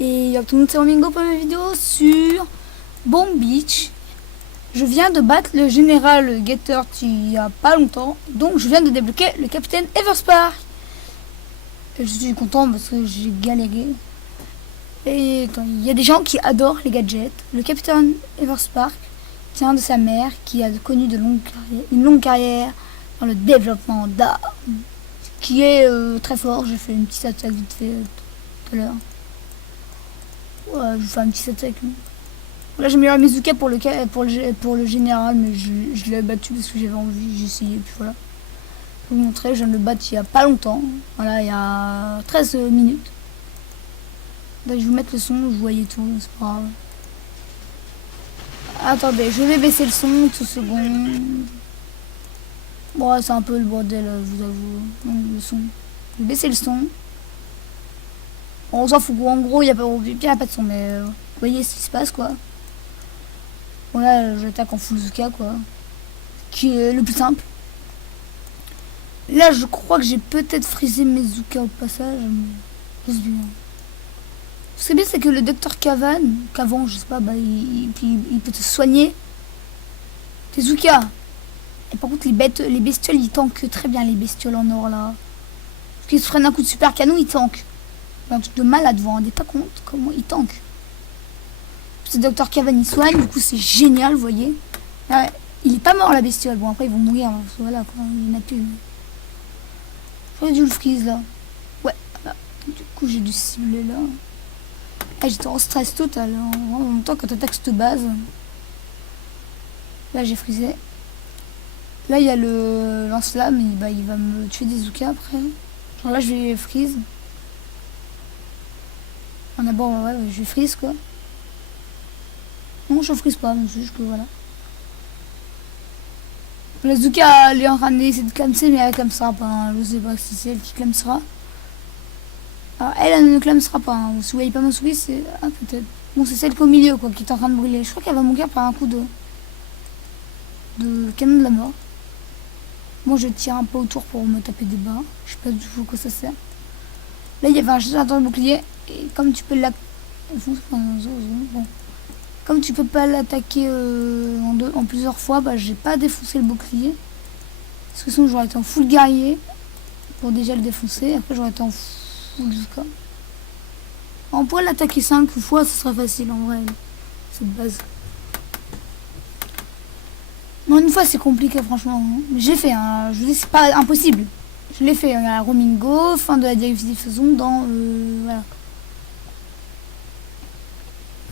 Et bienvenue sur Mingo pour une vidéo sur Bomb Beach. Je viens de battre le général Getter il y a pas longtemps, donc je viens de débloquer le capitaine Everspark. Et je suis content parce que j'ai galéré. Et il y a des gens qui adorent les gadgets. Le capitaine Everspark tient de sa mère qui a connu une longue carrière dans le développement d'armes, qui est très fort. J'ai fait une petite attaque vite fait tout à l'heure. Ouais, je vais faire un petit attaque. Là j'ai mis la Mizuka pour le général, mais je l'ai battu parce que j'avais envie, j'ai essayé, puis voilà. Je vais vous montrer, je viens de le battre il y a pas longtemps. Voilà, il y a 13 minutes. Là, je vais vous mettre le son, vous voyez tout, c'est pas grave. Attendez, je vais baisser le son, 2 secondes. Bon, c'est un peu le bordel, je vous avoue. Donc, le son. Je vais baisser le son. Bon, on s'en fout, en gros, il n'y a pas de son, mais vous voyez ce qui se passe, quoi. Bon, là, j'attaque en full Zuka, quoi. Qui est le plus simple. Là, je crois que j'ai peut-être frisé mes Zuka au passage. Ce qui est bien, c'est que le docteur Cavan, je sais pas, bah, il peut te soigner tes Zuka. Et par contre, les bestioles, ils tankent très bien, les bestioles en or, là. Parce qu'ils se prennent un coup de super canon, ils tankent. Un truc de malade, vous vous rendez pas compte comment ils tankent. Ce docteur Cavan, il soigne, du coup, c'est génial, vous voyez. Ouais, il est pas mort, la bestiole. Bon, après, ils vont mourir, hein, voilà, quoi, il n'y en a plus. J'aurais dû le freeze, là. Ouais, voilà. Du coup, j'ai dû cibler, là. Ah, j'étais en stress total, hein. En même temps, quand t'attaques cette base. Là, j'ai frisé. Là, il y a le lance-flamme, il va me tuer des Zuka après. Genre là, je vais freeze. D'abord, ouais, je vais freeze, quoi. Non, je frise pas, mais c'est juste que voilà. La Zuka, elle est en train d'essayer de clamser, mais elle clamsera pas. Hein. Je sais pas si c'est elle qui clamsera. Alors, elle ne clamsera pas. Hein. Si vous voyez pas ma souris, c'est. Ah, peut-être. Bon, c'est celle qui est au milieu, quoi, qui est en train de brûler. Je crois qu'elle va mourir par un coup de canon de la mort. Moi, je tire un peu autour pour me taper des barres. Je sais pas du tout quoi ça sert. Là, il y avait un générateur de bouclier. Et comme tu peux bon. Comme tu peux pas l'attaquer en plusieurs fois, bah j'ai pas défoncé le bouclier. Parce que sinon j'aurais été en full guerrier pour déjà le défoncer. Après j'aurais été en full Zuka. On pourrait l'attaquer 5 fois, ce serait facile en vrai. Cette base. Non, une fois c'est compliqué franchement. Mais j'ai fait, hein. Je vous dis c'est pas impossible. Je l'ai fait à Romingo, fin de la diffusion dans voilà.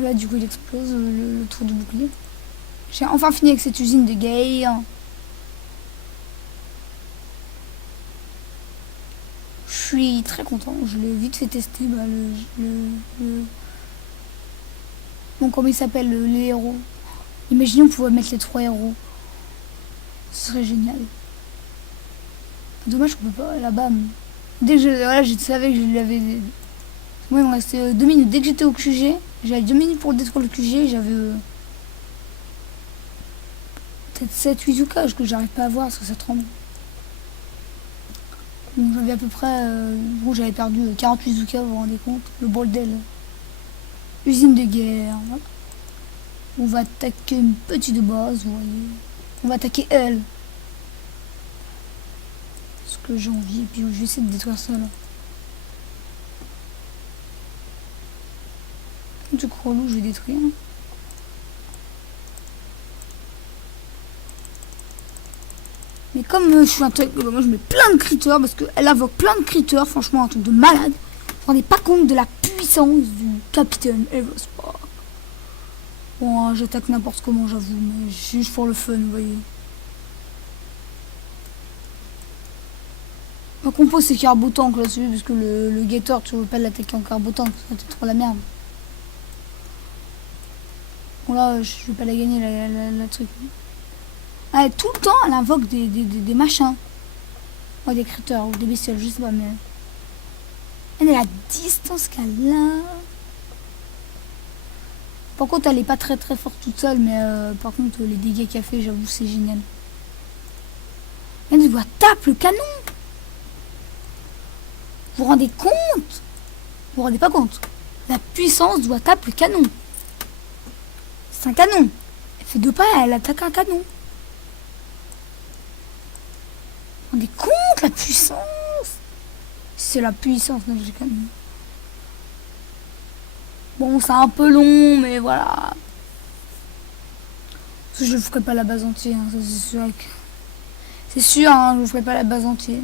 Là, du coup, il explose le tour du bouclier. J'ai enfin fini avec cette usine de guerre. Je suis très content. Je l'ai vite fait tester. Bah, bon, comment il s'appelle, les héros. Imaginez, on pouvait mettre les 3 héros. Ce serait génial. Dommage qu'on peut pas. Là-bas. Dès que je savais que je l'avais. Moi, il me restait 2 minutes. Dès que j'étais au QG, j'avais 2 minutes pour détruire le QG. J'avais peut-être 7-8 Zuka que j'arrive pas à voir parce que ça tremble. Donc j'avais à peu près. Bon, j'avais perdu 48 Zuka, vous vous rendez compte. Le bordel. Usine de guerre. Voilà. On va attaquer une petite base, vous voyez. On va attaquer elle. Ce que j'ai envie. Et puis je vais essayer de détruire ça là. Du coup, je vais détruire. Mais comme je suis un truc, moi je mets plein de critters parce qu'elle invoque plein de critters, franchement un truc de malade. Vous vous rendez pas compte de la puissance du capitaine Everspark. Bon, hein, j'attaque n'importe comment, j'avoue, mais juste pour le fun, vous voyez. Ma compo c'est carbotank là-dessus, parce que le Getter, tu veux pas l'attaquer en carbotank, ça c'est trop la merde. Bon là, je vais pas la gagner la truc. Ah, tout le temps, elle invoque des machins. Ouais, des critters ou des bestioles, je sais pas, mais. Elle est à la distance qu'elle a. Par contre, elle est pas très très forte toute seule, mais par contre, les dégâts qu'elle fait, j'avoue, c'est génial. Elle doit taper le canon. Vous vous rendez compte? Vous vous rendez pas compte? La puissance doit taper le canon. C'est un canon. Elle fait 2 pas, elle attaque un canon. On est contre la puissance. C'est la puissance de ce canon. Bon, c'est un peu long, mais voilà. Parce que je ne ferai pas la base entière, hein, ça c'est sûr. C'est sûr, hein, je ne ferai pas la base entière.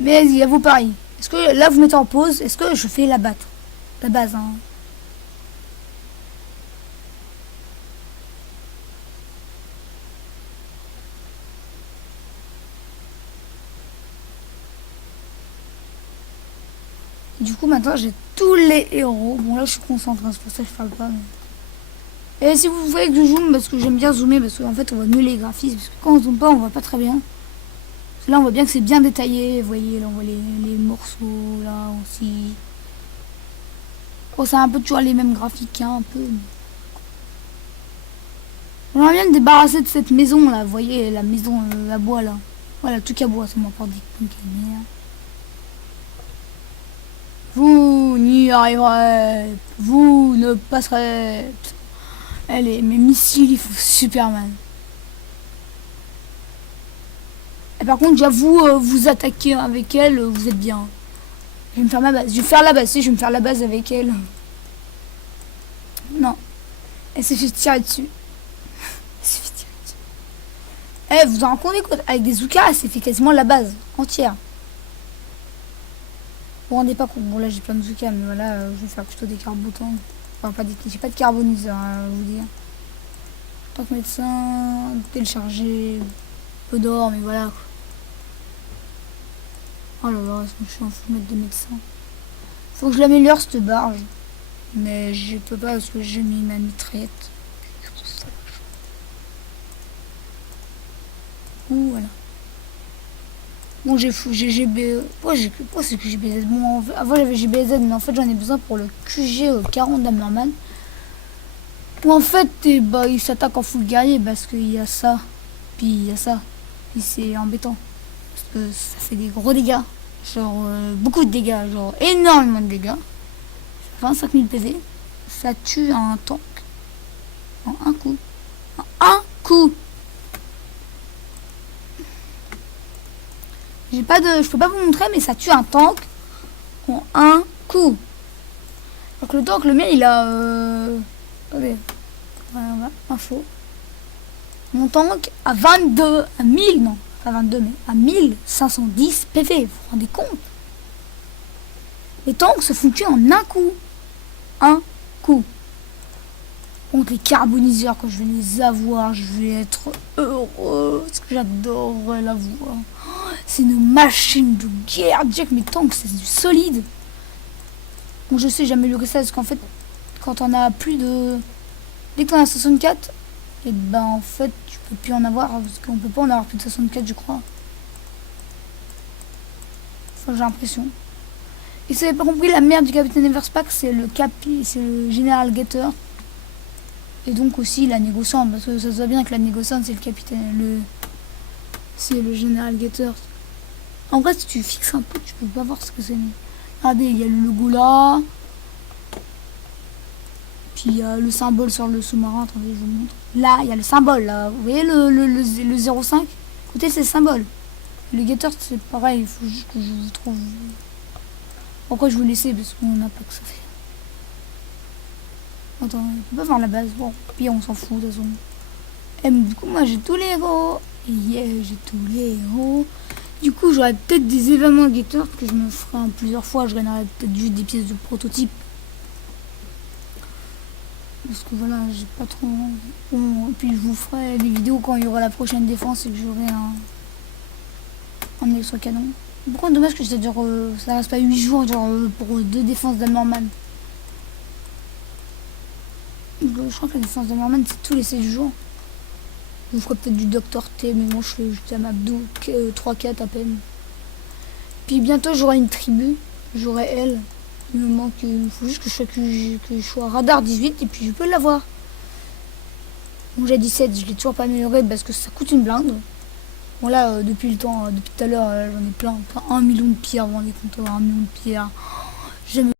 Mais vas-y, à vos paris. Est-ce que là vous mettez en pause? Est-ce que je fais la base, hein? Du coup, maintenant j'ai tous les héros. Bon, là je suis concentré, c'est pour ça que je parle pas. Mais... Et si vous voulez que je zoome, parce que j'aime bien zoomer, parce qu'en fait on voit mieux les graphismes. Parce que quand on zoome pas, on voit pas très bien. Parce que là on voit bien que c'est bien détaillé. Vous voyez, là on voit les morceaux, là aussi. Bon, c'est un peu toujours les mêmes graphiques, hein, un peu. J'aimerais bien me débarrasser de cette maison là, vous voyez, la maison à bois là. Voilà, tout à bois, c'est moi pour dire. Vous n'y arriverez, vous ne passerez. Allez, mes missiles, ils font super mal. Et par contre, j'avoue, vous attaquer avec elle, vous êtes bien. Je vais me faire ma base. Je vais faire la base, si, je vais me faire la base avec elle. Non. Elle s'est fait tirer dessus. Elle s'est fait tirer dessus. Eh, vous en rendez compte, avec des Zoukas, elle s'est fait quasiment la base entière. Vous vous rendez pas compte. Bon, là, j'ai plein de Zoukas, mais voilà, je vais faire plutôt des carbotants. Enfin, pas des... J'ai pas de carboniseur, à vous dire. Tant que médecin, télécharger, peu d'or, mais voilà. Oh là là, je suis en fou de mettre des médecins. Faut que je l'améliore cette barge. Mais je peux pas parce que j'ai mis ma mitraillette. Ouh, voilà. Bon, j'ai GB. Pourquoi c'est que GBZ? Bon, avant j'avais GBZ, mais en fait j'en ai besoin pour le QG 40 d'Hammerman. Ou en fait, bah, il s'attaque en full guerrier parce qu'il y a ça. Puis il y a ça. Et c'est embêtant. Parce que ça fait des gros dégâts. Genre beaucoup de dégâts. Genre énormément de dégâts. 25 000 PV. Ça tue un tank. En un coup. En un coup. J'ai pas de. Je peux pas vous montrer, mais ça tue un tank en un coup. Donc le tank, le mien, il a. Attendez. Voilà, info. Mon tank à 22. À 1000, non. Pas 22, mais à 1510 PV. Vous vous rendez compte? Les tanks se font tuer en un coup. Un coup. Donc les carboniseurs, quand je vais les avoir, je vais être heureux. Parce que j'adorerais l'avoir. C'est une machine de guerre. Déjà que mes tanks, c'est du solide. Bon, je sais, j'ai amélioré ça parce qu'en fait, quand on a plus de... Dès que t'en as 64, et ben en fait, tu peux plus en avoir. Parce qu'on peut pas en avoir plus de 64, je crois. Enfin, j'ai l'impression. Et si vous n'avez pas compris, la merde du capitaine Everspack, c'est le général Getter. Et donc aussi la négociante, parce que ça se voit bien que la négociante, c'est le capitaine, c'est le général Getter. En vrai, si tu fixes un peu, tu peux pas voir ce que c'est. Regardez, il y a le logo là. Puis il y a le symbole sur le sous-marin. Attendez, je vous montre. Là, il y a le symbole là. Vous voyez le 05? Écoutez, c'est le symbole. Le Getter, c'est pareil. Il faut juste que je vous trouve. Pourquoi je vous laisser? Parce qu'on n'a pas que ça fait. Attends, on peut pas faire la base. Bon, puis on s'en fout de toute façon. Et du coup, moi j'ai tous les héros. Yeah, j'ai tous les héros. Du coup, j'aurai peut-être des événements Getter que je me ferai en plusieurs fois. Je gagnerai peut-être juste des pièces de prototype. Parce que voilà, j'ai pas trop. Bon, et puis je vous ferai des vidéos quand il y aura la prochaine défense et que j'aurai un électro-canon. Pourquoi dommage que ça dure. Ça reste pas 8 jours genre, pour 2 défenses d'Hammerman. Je crois que la défense d'Hammerman c'est tous les 16 jours. Je ferai peut-être du Dr T, mais moi je fais juste à Mabdou 3-4 à peine. Puis bientôt j'aurai une tribu, j'aurai elle. Il me manque, il faut juste que je sois radar 18 et puis je peux l'avoir. Bon, j'ai 17, je l'ai toujours pas amélioré parce que ça coûte une blinde. Bon là, depuis tout à l'heure, j'en ai plein, 1 million de pierres, vous vous rendez compte, 1 million de pierres. Je me